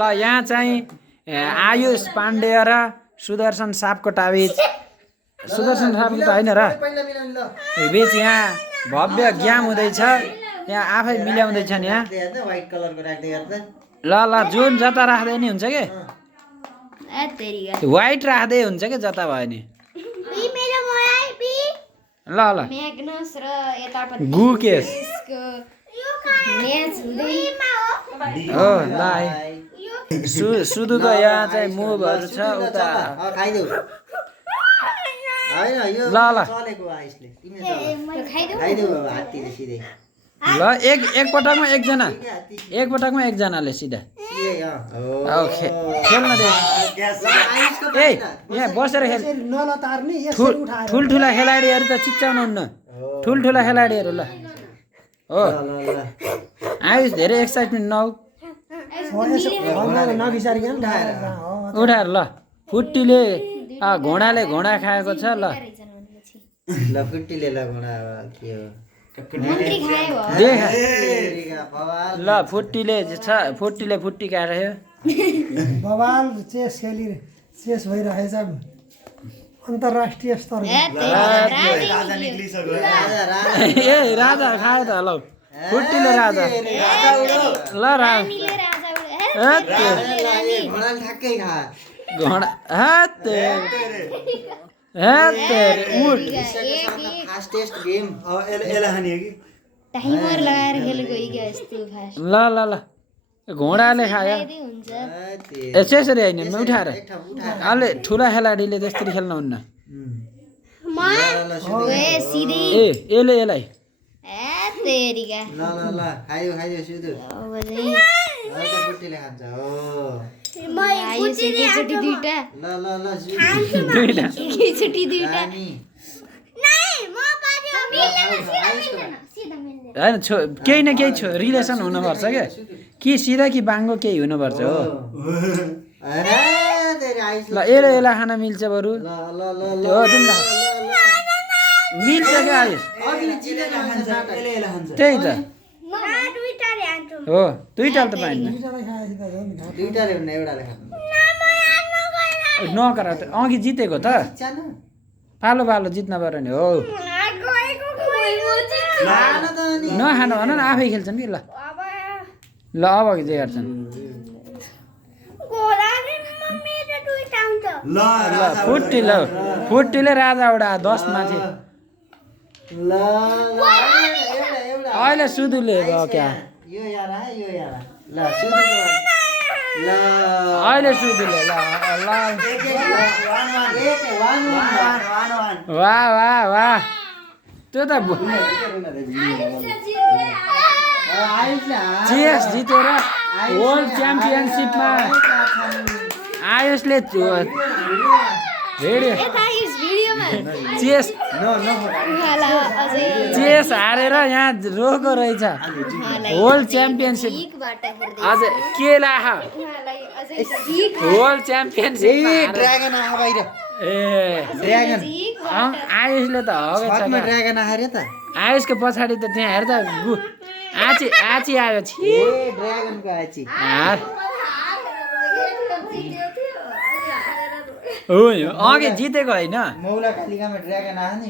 ल यहाँ चाहिँ आयुष पाण्डेय र सुदर्शन सापकोटाबीच सुदर्शन सापकोटा होइन र बीच यहाँ भव्य गेम हुँदैछ यहाँ आफै मिलाउँदैछ नि यहाँ व्हाइट कलरको राख्दै गर्दा ल ल जुन जता राख्दै नि हुन्छ के व्हाइट राख्दै हुन्छ के जता भयो नि ल ल म्याग्नस र यतापट्टि गुकेश म्याच हुँदै हो ल है सुदुको यहाँ चाहिँ मुभहरू छ उता खाइदेऊ हैन यो ल ल चलेको आइसले तिमी खाइदेऊ खाइदेऊ हात्तीले सिधै ल एक पटकमा एकजनाले सिधा खेल्न दे ए यहाँ बसेर खेल ठुल्ठुला खेलाडीहरू त चिच्याउनु हुन्न ठुल्ठुला खेलाडीहरू ल हो आयुष धेरै एक्साइटमेन्ट नहौ उठाएर ल फुट्टीले घोडाले घोडा खाएको छ ल ल फुट्टीले ल घोडा के हो देख ल फुट्टीले फुट्टीले फुट्टी काट्यो बवाल चेस भइरहेछ अन्तर्राष्ट्रिय स्तर ए राजा खायो त ल फुट्टीले राजा ल ठ्याक्कै खा घोडा फास्टेस्ट गेम टाइमर लगाएर खेलेको क्या यस्तो फास्ट ल ल ल घोडाले खायो यसरी होइन उठाएर अलि ठुला खेलाडीले त्यसरी खेल्नुहुन्न ए यसलाई ल खाइदेऊ सुधु फुट्टीले खान्छ हो एकैचोटि दुईटा ल एकैचोटि दुईटा होइन केही न केही रिलेसन हुनुपर्छ क्या कि सिधा कि बाङ्गो केही हुनुपर्छ हो ल यसलाई खान मिल्छ बरु हो तिमीलाई मिल्छ क्या आयुष त्यही त हो दुईटाले त पाइन्न नकर अघि जितेको त पालो जित्न पर्यो नि हो नखानु भन न आफै खेल्छन् कि ल अब जे गर्छन् फुट्टीले राजा उडा 10 माथि अहिले सुदुले भयो क्या अहिले सुदुले वाह त्यो त चेस जितेर वर्ल्ड च्याम्पियनसिपमा आयुषले चेस हारेर यहाँ रोको रहेछ वर्ल्ड च्याम्पियनसिप अझ के लाख वर्ल्ड च्याम्पियनसिप ड्रागन आयो बाहिर ए ड्रागन आयुषले त छतमा ड्रागन आयो त आयुषको पछाडि त त्यहाँ हेर त आची आयो छि ए ड्रागनको आची हो अघि जितेको होइन मौला कालिकामा ड्रागन आयो नि